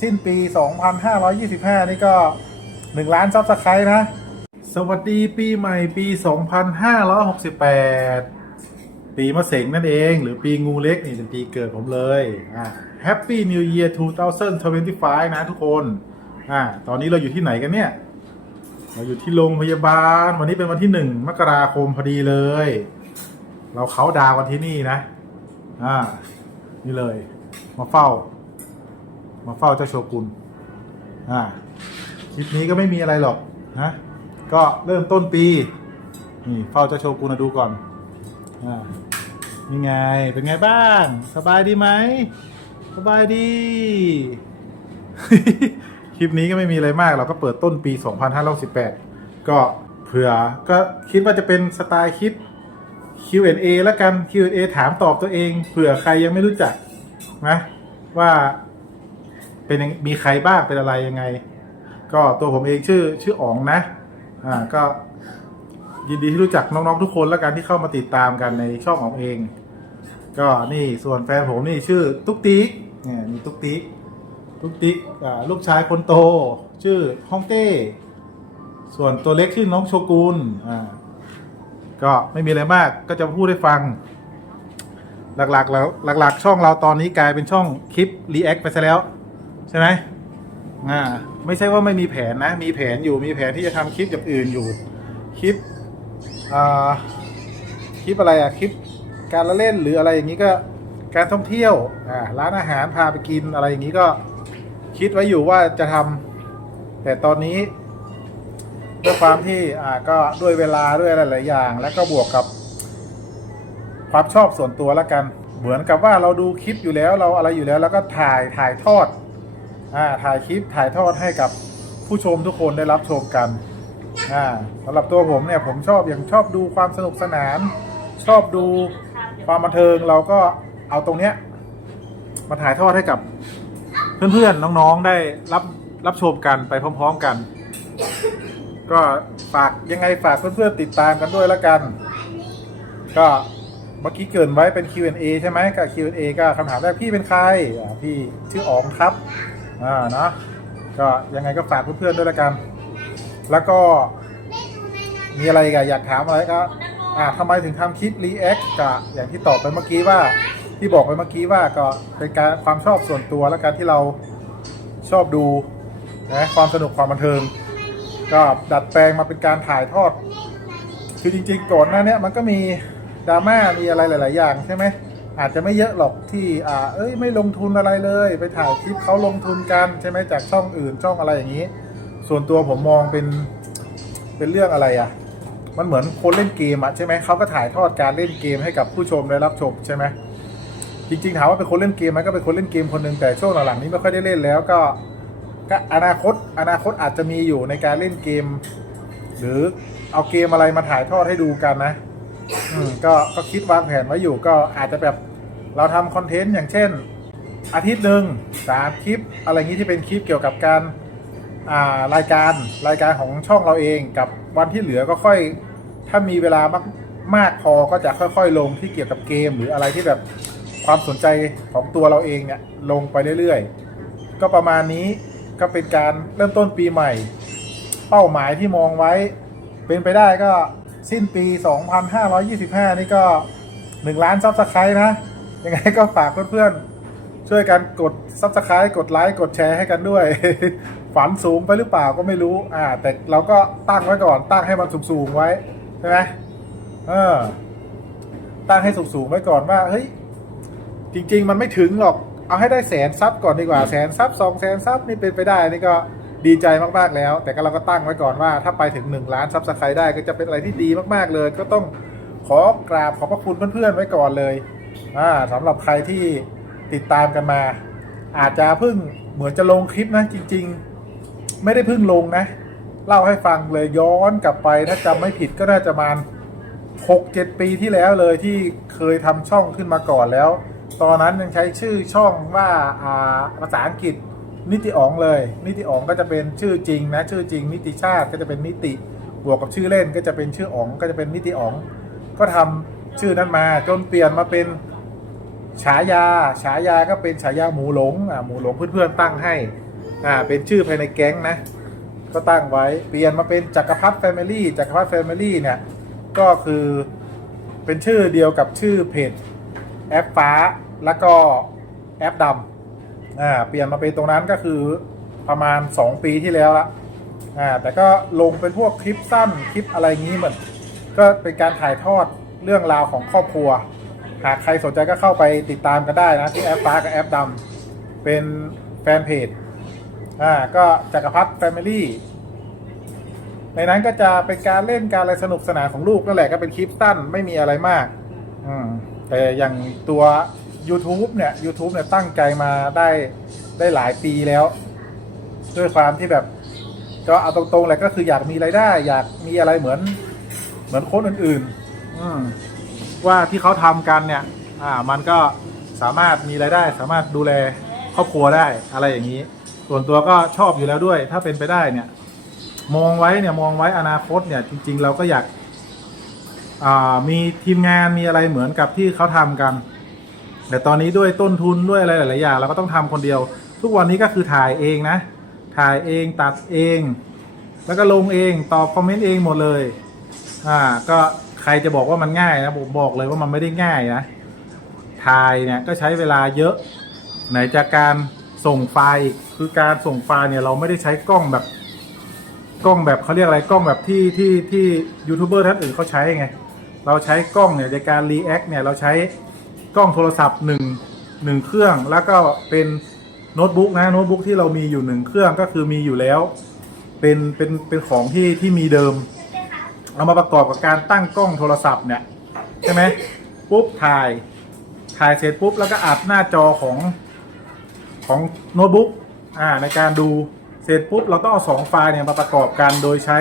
สิ้นปี 2525 นี่ก็ 1 ล้านซับสไครต์นะ สวัสดีปีใหม่ปี 2568 ปีมะเสงนั่นเอง หรือปีงูเล็กนี่เป็นปีเกิดผมเลยอ่า Happy New Year 2025 นะทุกคนอ่าตอนนี้เราอยู่ที่ไหนกันเนี่ย เราอยู่ที่โรงพยาบาล วันนี้เป็นวันที่หนึ่งมกราคมพอดีเลย เราเขาดาวกันที่นี่นะ อ่า นี่เลย มาเฝ้า มาเฝ้าเจ้าโชกุนอ่าคลิปนี้ก็ไม่มีอะไรหรอกนะก็เริ่มต้นปีนี่เฝ้าเจ้าโชกุนดูก่อนอ่านี่ไงเป็นไงบ้าง สบายดีไหมสบายดี คลิปนี้ก็ไม่มีอะไรมาก เราก็เปิดต้นปี 2518 ก็เผื่อก็คิดว่าจะเป็นสไตล์คลิป Q&A แล้วกัน Q&A ถามตอบตัวเอง เผื่อใครยังไม่รู้จักนะว่า เป็นยังมีใครบ้างเป็นอะไรยังไง ก็ตัวผมเองชื่อชื่ออ๋องนะ อ่าก็ยินดีที่รู้จักน้องๆทุกคนแล้วกันที่เข้ามาติดตามกันในช่องของเอง ก็นี่ส่วนแฟนผมนี่ชื่อตุ๊กติ๊กเนี่ยมีตุ๊กติ๊กตุ๊กติ๊กอ่าลูกชายคนโต ชื่อฮ่องเต้ ส่วนตัวเล็กชื่อน้องโชกุนอ่าก็ไม่มีอะไรมากก็จะพูดให้ฟัง หลักๆ แล้วหลัก ๆ ช่องเราตอนนี้กลายเป็นช่องคลิปรีแอคไปซะแล้ว ใช่ไหมอ่าไม่ใช่ว่าไม่มีแผนนะ มีแผนอยู่มีแผนที่จะทำคลิปอย่างอื่นอยู่ คลิปอ่าคลิปอะไรอะคลิปการละเล่นหรืออะไรอย่างนี้ก็การท่องเที่ยวอ่าร้านอาหารพาไปกินอะไรอย่างนี้ก็คิดไว้อยู่ว่าจะทำแต่ตอนนี้ด้วยความที่อ่าก็ด้วยเวลาด้วยหลายๆอย่าง แล้วก็บวกกับ ความชอบส่วนตัวแล้วกัน เหมือนกับว่าเราดูคลิปอยู่แล้วเราอะไรอยู่แล้ว แล้วก็ถ่ายถ่ายทอด อ่าถ่ายคลิปถ่ายทอดให้กับผู้ชมทุกคนได้รับชมกันอ่าสำหรับตัวผมเนี่ยผมชอบอย่างชอบดูความสนุกสนาน ชอบดูความบันเทิงเราก็เอาตรงเนี้ยมาถ่ายทอดให้กับเพื่อนๆน้องๆได้รับรับชมกันไปพร้อม ๆกัน ก็ฝากยังไงฝากเพื่อนๆติดตามกันด้วยแล้วกัน ก็เมื่อกี้เกินไว้เป็น Q&A ใช่ไหมกับ Q&A ก็คำถามแรกพี่เป็นใครพี่ชื่ออ๋องครับ อ่าเนาะก็ยังไงก็ฝากเพื่อนๆด้วยล้วกัน แล้วก็มีอะไรกันอยากถามอะไรก็อ่าทำไมถึงทำคลิป React กับอย่างที่ตอบไปเมื่อกี้ว่าที่บอกไปเมื่อกี้ว่าก็เป็นการความชอบส่วนตัวแล้วกันที่เราชอบดูนะความสนุกความบันเทิง ก็ดัดแปลงมาเป็นการถ่ายทอด คือจริงๆก่อนหน้าเนี้ยมันก็มีดราม่ามีอะไรหลาย ๆ อย่างใช่ไหม อาจจะไม่เยอะหรอกที่อ่าเอ้ยไม่ลงทุนอะไรเลย ไปถ่ายคลิปเขาลงทุนกันใช่ไหมจากช่องอื่นช่องอะไรอย่างนี้ ส่วนตัวผมมองเป็นเป็นเรื่องอะไรอะ่ะ มันเหมือนคนเล่นเกมอะใช่ไหมเขาก็ถ่ายทอดการเล่นเกมให้กับผู้ชมได้รับชมใช่ไหมจริงๆถามว่าเป็นคนเล่นเกมไหมก็เป็นคนเล่นเกมคนหนึ่งแต่ช่วงหลังๆนี้ไม่ค่อยได้เล่นแล้วก็ก็อนาคตอนาคตอาจจะมีอยู่ในการเล่นเกม หรือเอาเกมอะไรมาถ่ายทอดให้ดูกันนะ อืมก็ก็คิดวางแผนไว้อยู่ก็อาจจะแบบเราทำคอนเทนต์อย่างเช่น อาทิตย์หนึ่งสามคลิป อะไรงี้ที่เป็นคลิปเกี่ยวกับการอ่ารายการรายการของช่องเราเองกับวันที่เหลือก็ค่อย ถ้ามีเวลามากมากพอก็จะค่อย ๆ ลงที่เกี่ยวกับเกม หรืออะไรที่แบบความสนใจของตัวเราเองเนี่ยลงไปเรื่อยๆ ก็ประมาณนี้ก็เป็นการเริ่มต้นปีใหม่ เป้าหมายที่มองไว้ เป็นไปได้ก็ สิ้นปี 2525 นี่ก็ 1 ล้านซับสไครต์นะ ยังไงก็ฝากเพื่อนๆ ช่วยกันกดซับสไครต์กดไลค์กดแชร์ให้กันด้วย ฝันสูงไปหรือเปล่าก็ไม่รู้ อ่า แต่เราก็ตั้งไว้ก่อนตั้งให้มันสูงๆไว้ ใช่ไหมเออ ตั้งให้สูงๆไว้ก่อนว่า เฮ้ย จริง ๆ มันไม่ถึงหรอก เอาให้ได้แสนซับก่อนดีกว่าแสนซับสองแสนซับนี่เป็นไปได้นี่ก็ ดีใจมากๆแล้ว แต่ก็เราก็ตั้งไว้ก่อนว่าถ้าไปถึง 1 ล้านซับสไครต์ได้ก็จะเป็นอะไรที่ดีมากๆเลย ก็ต้องขอกราบขอบพระคุณเพื่อนๆไว้ก่อนเลยอ่าสำหรับใครที่ติดตามกันมา อาจจะเพิ่งเหมือนจะลงคลิปนะจริง ๆ ไม่ได้เพิ่งลงนะ เล่าให้ฟังเลยย้อนกลับไปถ้าจำไม่ผิดก็น่าจะมาณหกเจ็ดปีที่แล้วเลยที่เคยทำช่องขึ้นมาก่อนแล้ว ตอนนั้นยังใช้ชื่อช่องว่าภาษาอังกฤษ นิติอ๋องเลย นิติอ๋องก็จะเป็นชื่อจริงนะชื่อจริง นิติชาติก็จะเป็นนิติบวกกับชื่อเล่นก็จะเป็นชื่ออ๋องก็จะเป็นนิติอ๋องก็ทำชื่อนั้นมาจนเปลี่ยนมาเป็นฉายาฉายาก็เป็นฉายาหมูหลงอ่าหมูหลงเพื่อนๆตั้งให้อ่าเป็นชื่อภายในแก๊งนะ ก็ตั้งไว้เปลี่ยนมาเป็นจักรพรรดิแฟมิลี่จักรพรรดิแฟมิลี่เนี่ยก็คือเป็นชื่อเดียวกับชื่อเพจแอปฟ้าแล้วก็แอปดำ อ่าเปลี่ยนมาเป็นตรงนั้นก็คือประมาณ 2 ปีที่แล้วละอ่าแต่ก็ลงเป็นพวกคลิปสั้นคลิปอะไรงี้เหมือนก็เป็นการถ่ายทอดเรื่องราวของครอบครัว หากใครสนใจก็เข้าไปติดตามกันได้นะที่แอปฟ้ากับแอปดำเป็นแฟนเพจอ่าก็จักรพัฒน์แฟมิลี่ในนั้นก็จะเป็นการเล่นการอะไรสนุกสนานของลูกนั่นแหละก็เป็นคลิปสั้นไม่มีอะไรมาก อืมแต่อย่างตัว YouTube เนี่ย YouTube เนี่ยตั้งใจมาได้ได้หลายปีแล้ว ด้วยความที่แบบก็เอาตรงๆเลยก็คืออยากมีไรายได้ อยากมีอะไรเหมือน เหมือนคนอื่นๆ อืมว่าที่เขาทำกันเนี่ย อ่า มันก็สามารถมีรายได้ สามารถดูแลครอบครัวได้อะไรอย่างนี้ ส่วนตัวก็ชอบอยู่แล้วด้วย ถ้าเป็นไปได้เนี่ย มองไว้เนี่ยมองไว้อนาคตเนี่ย จริง ๆ เราก็อยาก อ่ามีทีมงานมีอะไรเหมือนกับที่เขาทำกัน แต่ตอนนี้ด้วยต้นทุนด้วยอะไรหลายๆอย่างเราก็ต้องทำคนเดียว ทุกวันนี้ก็คือถ่ายเองนะ ถ่ายเองตัดเอง แล้วก็ลงเองตอบคอมเมนต์เองหมดเลยอ่าก็ใครจะบอกว่ามันง่ายนะผมบอกเลยว่ามันไม่ได้ง่ายนะถ่ายเนี่ยก็ใช้เวลาเยอะ ไหนจากการส่งไฟล์คือการส่งไฟล์เนี่ยเราไม่ได้ใช้กล้องแบบกล้องแบบเขาเรียกอะไรกล้องแบบที่ที่ที่ยูทูบเบอร์ท่านอื่นเขาใช้ไง เราใช้กล้องเนี่ยในการรีแอคเนี่ยเราใช้ กล้องโทรศัพท์หนึ่งหนึ่งเครื่องแล้วก็เป็นโน้ตบุ๊กนะโน้ตบุ๊กที่เรามีอยู่หนึ่งเครื่องก็คือมีอยู่แล้ว เป็นเป็นเป็นของที่ที่มีเดิม เอามาประกอบกับการตั้งกล้องโทรศัพท์เนี่ยใช่ไหมปุ๊บถ่ายถ่ายเสร็จปุ๊บแล้วก็อัดหน้าจอของของโน้ตบุ๊กอ่าในการดูเสร็จปุ๊บเราต้องเอาสองไฟล์เนี่ยมาประกอบกันโดยใช้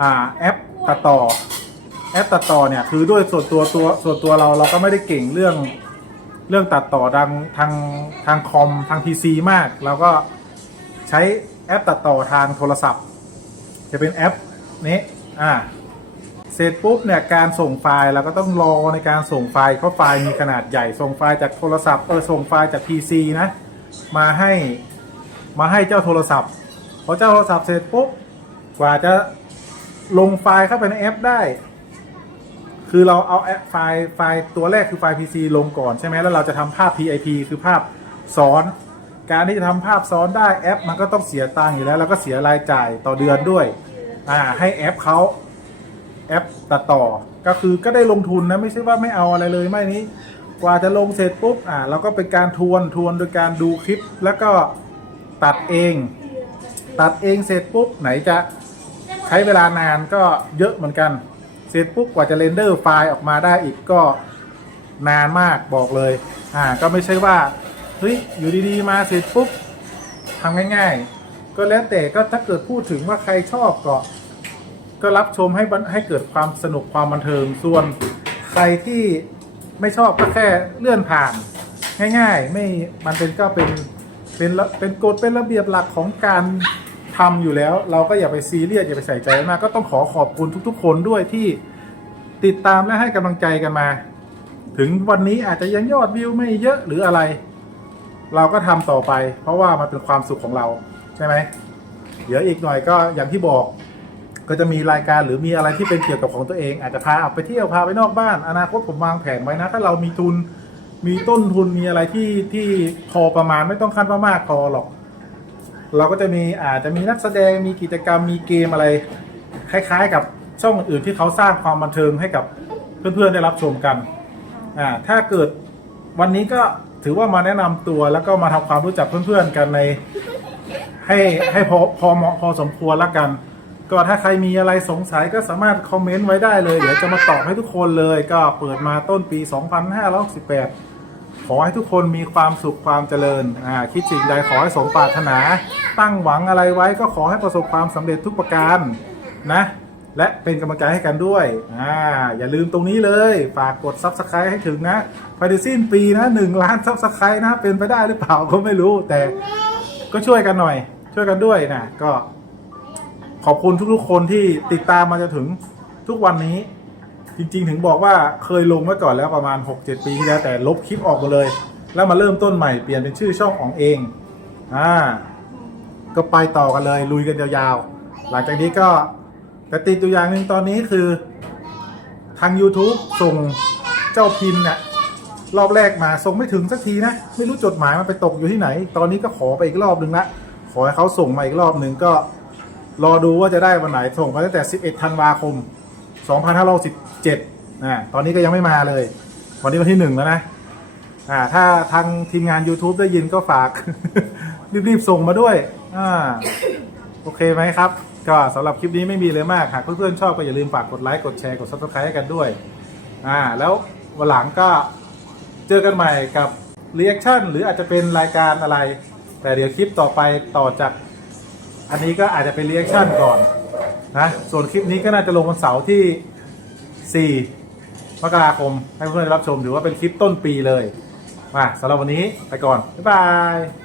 อ่าแอปตัดต่อ แอปตัดต่อเนี่ยคือด้วยส่วนตัวตัวส่วนตัวเราเราก็ไม่ได้เก่งเรื่องเรื่องตัดต่อดังทางทางคอมทาง PC มากเราก็ใช้แอปตัดต่อทางโทรศัพท์ จะเป็นแอปนี้อ่าเสร็จปุ๊บเนี่ยการส่งไฟล์เราก็ต้องรอในการส่งไฟล์เพราะไฟล์มีขนาดใหญ่ส่งไฟล์จากโทรศัพท์เออส่งไฟล์จาก PC นะ มาให้มาให้เจ้าโทรศัพท์พอเจ้าโทรศัพท์เสร็จปุ๊บกว่าจะลงไฟล์เข้าไปในแอปได้ คือเราเอาแอปไฟล์ไฟล์ตัวแรกคือไฟล์ PC ลงก่อนใช่ไหมแล้วเราจะทำภาพ PIP คือภาพซ้อน การที่จะทำภาพซ้อนได้แอป มันก็ต้องเสียตังค์อยู่แล้ว แล้วก็เสียรายจ่ายต่อเดือนด้วยอ่าให้แอปเขาแอปตัดต่อ ก็คือก็ได้ลงทุนนะไม่ใช่ว่าไม่เอาอะไรเลยไม่นี้ กว่าจะลงเสร็จปุ๊บอ่าเราก็เป็นการทวนทวนโดยการดูคลิป แล้วก็ตัดเอง ตัดเองเสร็จปุ๊บไหนจะใช้เวลานานก็เยอะเหมือนกัน เสร็จปุ๊บกว่าจะเรนเดอร์ไฟล์ออกมาได้อีกก็นานมากบอกเลยอ่าก็ไม่ใช่ว่าเฮ้ยอยู่ดีๆมาเสร็จปุ๊บทำง่ายๆ ก็แล้วแต่ก็ถ้าเกิดพูดถึงว่าใครชอบก็ ก็รับชมให้บันให้เกิดความสนุกความบันเทิงส่วนใครที่ไม่ชอบก็แค่เลื่อนผ่าน ง่าย ๆ ไม่มันเป็นก็เป็นเป็นเป็นกฎเป็นระเบียบหลักของการ ทำอยู่แล้ว เราก็อย่าไปซีเรียสอย่าไปใส่ใจมาก ก็ต้องขอขอบคุณทุก ๆ คนด้วยที่ติดตามและให้กำลังใจกันมา ถึงวันนี้อาจจะยังยอดวิวไม่เยอะหรืออะไร เราก็ทำต่อไป เพราะว่ามันเป็นความสุขของเราใช่ไหมเดี๋ยวอีกหน่อยก็อย่างที่บอก ก็จะมีรายการหรือมีอะไรที่เป็นเกี่ยวกับของตัวเอง อาจจะพาออกไปเที่ยวพาไปนอกบ้าน อนาคตผมวางแผนไว้นะ ถ้าเรามีทุนมีต้นทุนมีอะไรที่ที่พอประมาณไม่ต้องขั้นว่ามากพอหรอก เราก็จะมีอาจจะมีนักแสดงมีกิจกรรมมีเกมอะไร คล้ายๆ กับช่องอื่นๆที่เขาสร้างความบันเทิงให้กับเพื่อนๆได้รับชมกันอ่าถ้าเกิดวันนี้ก็ถือว่ามาแนะนำตัวแล้วก็มาทำความรู้จักเพื่อนๆกันใน ให้ให้พอพอเหมาะพอสมควรละกัน ก็ถ้าใครมีอะไรสงสัยก็สามารถคอมเมนต์ไว้ได้เลย เดี๋ยวจะมาตอบให้ทุกคนเลย ก็เปิดมาต้นปี 2568 อให้ทุกคนมีความสุขความเจริญอ่าคิดสิ่งใดขอให้สมปรารถนา ตั้งหวังอะไรไว้ก็ขอให้ประสบความสำเร็จทุกประการนะ และเป็นกำลังใจให้กันด้วยอ่าอย่าลืมตรงนี้เลยฝากกด Subscribe ให้ถึงนะภายในสิ้นปีนะหนึ่งล้าน Subscribe นะเป็นไปได้หรือเปล่าก็ไม่รู้แต่ก็ช่วยกันหน่อย ช่วยกันด้วยนะก็ขอบคุณทุกๆคนที่ติดตามมาจนถึงทุกวันนี้ จริง ๆ ถึงบอกว่าเคยลงไว้ก่อนแล้วประมาณ 6-7 ปีที่แล้วแต่ลบคลิปออกหมดเลย แล้วมาเริ่มต้นใหม่เปลี่ยนเป็นชื่อช่องของเองอ่าก็ไปต่อกันเลยลุยกันยาวๆ หลังจากนี้ก็แต่ติดตัวอย่างหนึ่งตอนนี้คือทาง YouTube ส่งเจ้าพินเนี่ยรอบแรกมาส่งไม่ถึงสักทีนะ ไม่รู้จดหมายมันไปตกอยู่ที่ไหน ตอนนี้ก็ขอไปอีกรอบหนึ่งละขอให้เขาส่งมาอีกรอบหนึ่งก็ รอดูว่าจะได้วันไหนส่งมาตั้งแต่ 11 ธันวาคม 2517อ่าตอนนี้ก็ยังไม่มาเลย วันนี้วันที่หนึ่งแล้วนะอ่าถ้าทางทีมงาน YouTube ได้ยินก็ฝาก รีบๆ ส่งมาด้วยอ่าโอเคไหมครับ ก็สำหรับคลิปนี้ไม่มีเลยมาก หากเพื่อนๆชอบก็อย่าลืมฝากกดไลค์กดแชร์กด subscribe ให้กันด้วยอ่าแล้ววันหลังก็เจอกันใหม่กับ reaction หรืออาจจะเป็นรายการอะไร แต่เดี๋ยวคลิปต่อไปต่อจาก อันนี้ก็อาจจะเป็น reaction ก่อน นะส่วนคลิปนี้ก็น่าจะลงวันเสาร์ที่ 4 มกราคม ให้เพื่อนๆได้รับชมถือว่าเป็นคลิปต้นปีเลยมาสำหรับวันนี้ไปก่อน บ๊ายบาย